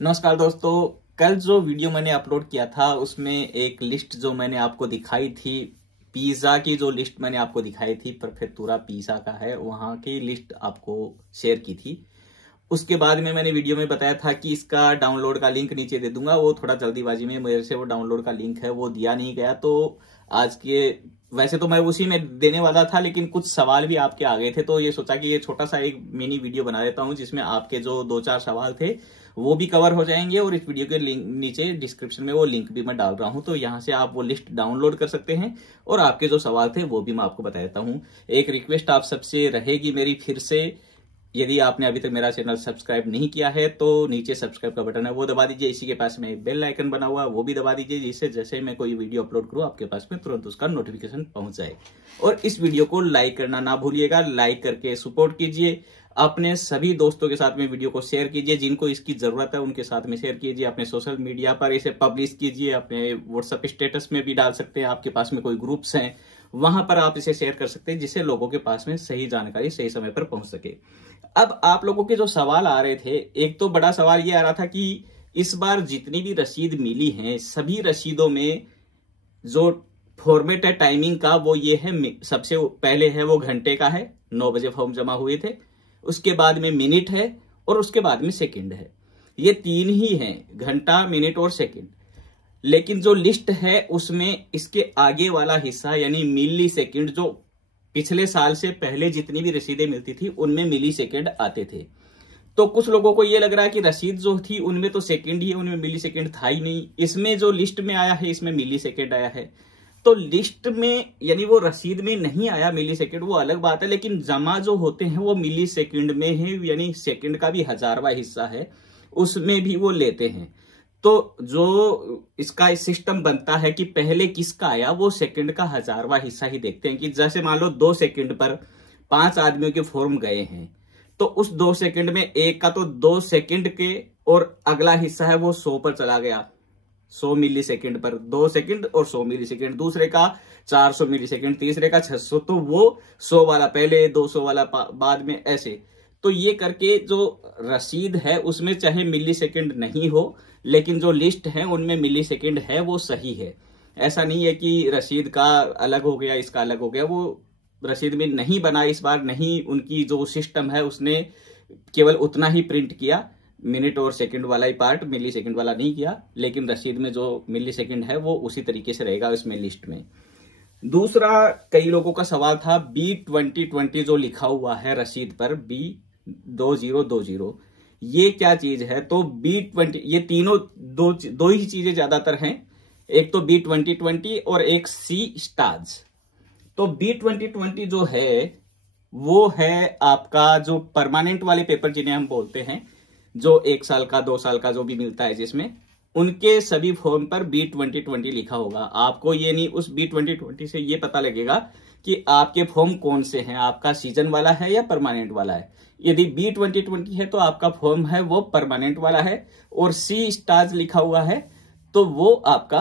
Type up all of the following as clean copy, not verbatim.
नमस्कार दोस्तों, कल जो वीडियो मैंने अपलोड किया था उसमें एक लिस्ट जो मैंने आपको दिखाई थी, पिज्जा की जो लिस्ट मैंने आपको दिखाई थी प्रेफेक्टुरा पिज्जा का है, वहां की लिस्ट आपको शेयर की थी। उसके बाद में मैंने वीडियो में बताया था कि इसका डाउनलोड का लिंक नीचे दे दूंगा। वो थोड़ा जल्दीबाजी में मेरे से वो डाउनलोड का लिंक है वो दिया नहीं गया, तो आज के वैसे तो मैं उसी में देने वाला था, लेकिन कुछ सवाल भी आपके आ गए थे, तो ये सोचा कि ये छोटा सा एक मिनी वीडियो बना देता हूं जिसमें आपके जो 2-4 सवाल थे वो भी कवर हो जाएंगे और इस वीडियो के लिंक नीचे डिस्क्रिप्शन में वो लिंक भी मैं डाल रहा हूं, तो यहां से आप वो लिस्ट डाउनलोड कर सकते हैं और आपके जो सवाल थे वो भी मैं आपको बता देता हूं। एक रिक्वेस्ट आप सबसे रहेगी मेरी फिर से, यदि आपने अभी तक मेरा चैनल सब्सक्राइब नहीं किया है तो नीचे सब्सक्राइब का बटन है वो दबा दीजिए। इसी के पास में एक बेल आइकन बना हुआ है वो भी दबा दीजिए, जिससे जैसे मैं कोई वीडियो अपलोड करूं आपके पास में तुरंत उसका नोटिफिकेशन पहुंच जाए। और इस वीडियो को लाइक करना ना भूलिएगा, लाइक करके सपोर्ट कीजिए। अपने सभी दोस्तों के साथ में वीडियो को शेयर कीजिए, जिनको इसकी जरूरत है उनके साथ में शेयर कीजिए। अपने सोशल मीडिया पर इसे पब्लिश कीजिए, अपने व्हाट्सएप स्टेटस में भी डाल सकते हैं। आपके पास में कोई ग्रुप्स हैं वहां पर आप इसे शेयर कर सकते हैं, जिससे लोगों के पास में सही जानकारी सही समय पर पहुंच सके। अब आप लोगों के जो सवाल आ रहे थे, एक तो बड़ा सवाल ये आ रहा था कि इस बार जितनी भी रसीद मिली है सभी रसीदों में जो फॉर्मेट है टाइमिंग का वो ये है, सबसे पहले है वो घंटे का है, 9 बजे फॉर्म जमा हुए थे, उसके बाद में मिनट है और उसके बाद में सेकंड है। ये तीन ही हैं, घंटा, मिनट और सेकंड। लेकिन जो लिस्ट है उसमें इसके आगे वाला हिस्सा यानी मिली सेकंड, जो पिछले साल से पहले जितनी भी रसीदें मिलती थी उनमें मिली सेकंड आते थे। तो कुछ लोगों को ये लग रहा है कि रसीद जो थी उनमें तो सेकंड ही है, उनमें मिली सेकंड था ही नहीं। इसमें जो लिस्ट में आया है इसमें मिली सेकंड आया है, तो लिस्ट में यानी वो रसीद में नहीं आया मिली सेकंड, वो अलग बात है, लेकिन जमा जो होते हैं वो मिली सेकंड में है, यानी सेकंड का भी 1000वां हिस्सा है उसमें भी वो लेते हैं। तो जो इसका सिस्टम बनता है कि पहले किसका आया वो सेकंड का 1000वां हिस्सा ही देखते हैं। कि जैसे मान लो 2 सेकंड पर 5 आदमियों के फॉर्म गए हैं, तो उस 2 सेकंड में एक का तो 2 सेकंड के और अगला हिस्सा है वो 100 पर चला गया, 100 मिली सेकंड पर 2 सेकंड और 100 मिली सेकंड, दूसरे का 400 मिली सेकंड, तीसरे का 600, तो वो 100 वाला पहले 200 वाला बाद में, ऐसे। तो ये करके जो रसीद है उसमें चाहे मिली सेकंड नहीं हो, लेकिन जो लिस्ट है उनमें मिली सेकंड है वो सही है। ऐसा नहीं है कि रसीद का अलग हो गया इसका अलग हो गया, वो रसीद में नहीं बना इस बार, नहीं, उनकी जो सिस्टम है उसने केवल उतना ही प्रिंट किया, मिनट और सेकंड वाला ही पार्ट, मिली सेकंड वाला नहीं किया। लेकिन रसीद में जो मिली सेकंड है वो उसी तरीके से रहेगा इसमें लिस्ट में। दूसरा, कई लोगों का सवाल था B2020 जो लिखा हुआ है रसीद पर, B2020, ये क्या चीज है? तो B20, ये तीनों दो ही चीजें ज्यादातर हैं, एक तो B2020 और एक C स्टार्स। तो B2020 जो है वो है आपका जो परमानेंट वाले पेपर जिन्हें हम बोलते हैं, जो 1 साल का 2 साल का जो भी मिलता है जिसमें, उनके सभी फॉर्म पर B2020 लिखा होगा। आपको ये नहीं, उस B2020 से ये पता लगेगा कि आपके फॉर्म कौन से हैं, आपका सीजन वाला है या परमानेंट वाला है। यदि B2020 है तो आपका फॉर्म है वो परमानेंट वाला है, और C स्टार्स लिखा हुआ है तो वो आपका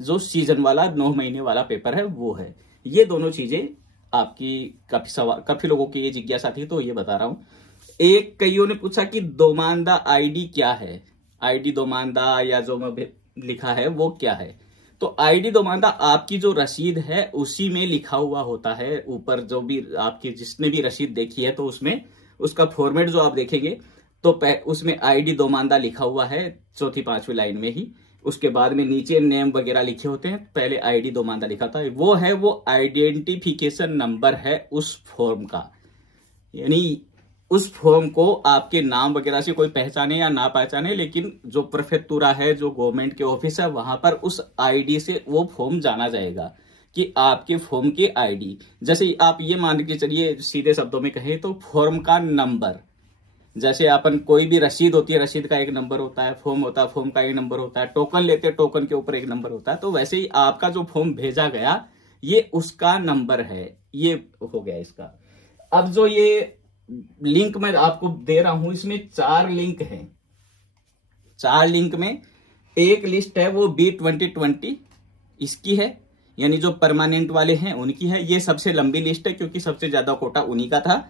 जो सीजन वाला 9 महीने वाला पेपर है वो है। ये दोनों चीजें आपकी काफी लोगों की ये जिज्ञासा थी, तो ये बता रहा हूं। एक कईयों ने पूछा कि दोमानदा आईडी क्या है, आईडी दोमानदा या जो मैं लिखा है वो क्या है। तो आईडी दोमानदा आपकी जो रसीद है उसी में लिखा हुआ होता है, ऊपर जो भी आपकी जिसने भी रसीद देखी है तो उसमें उसका फॉर्मेट जो आप देखेंगे तो उसमें आईडी दोमानदा लिखा हुआ है 4-5वीं लाइन में ही। उसके बाद में नीचे नेम वगैरह लिखे होते हैं, पहले आईडी दोमानदा लिखा था, वो है वो आइडेंटिफिकेशन नंबर है उस फॉर्म का। यानी उस फॉर्म को आपके नाम वगैरह से कोई पहचाने या ना पहचाने, लेकिन जो प्रेफेक्टुरा है, जो गवर्नमेंट के ऑफिस है, वहां पर उस आईडी से वो फॉर्म जाना जाएगा कि आपके फॉर्म के आईडी। जैसे आप ये मान के चलिए, सीधे शब्दों में कहें तो फॉर्म का नंबर, जैसे अपन कोई भी रसीद होती है, रसीद का एक नंबर होता है, फॉर्म होता है, फॉर्म का एक नंबर होता है, टोकन लेते हैं, टोकन के ऊपर एक नंबर होता है, तो वैसे ही आपका जो फॉर्म भेजा गया ये उसका नंबर है, ये हो गया इसका। अब जो ये लिंक मैं आपको दे रहा हूं इसमें 4 लिंक हैं। 4 लिंक में एक लिस्ट है वो B2020 इसकी है, यानी जो परमानेंट वाले हैं उनकी है। ये सबसे लंबी लिस्ट है क्योंकि सबसे ज्यादा कोटा उन्हीं का था।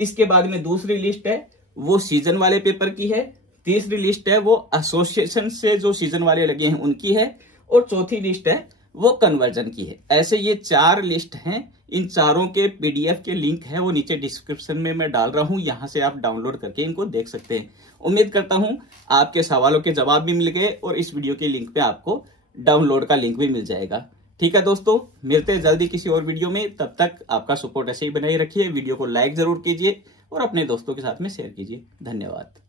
इसके बाद में दूसरी लिस्ट है वो सीजन वाले पेपर की है, तीसरी लिस्ट है वो एसोसिएशन से जो सीजन वाले लगे हैं उनकी है, और चौथी लिस्ट है वो कन्वर्जन की है। ऐसे ये 4 लिस्ट हैं। इन चारों के पीडीएफ के लिंक है वो नीचे डिस्क्रिप्शन में मैं डाल रहा हूं, यहां से आप डाउनलोड करके इनको देख सकते हैं। उम्मीद करता हूं आपके सवालों के जवाब भी मिल गए और इस वीडियो के लिंक पे आपको डाउनलोड का लिंक भी मिल जाएगा। ठीक है दोस्तों, मिलते हैं जल्दी किसी और वीडियो में। तब तक आपका सपोर्ट ऐसे ही बनाए रखिए। वीडियो को लाइक जरूर कीजिए और अपने दोस्तों के साथ में शेयर कीजिए। धन्यवाद।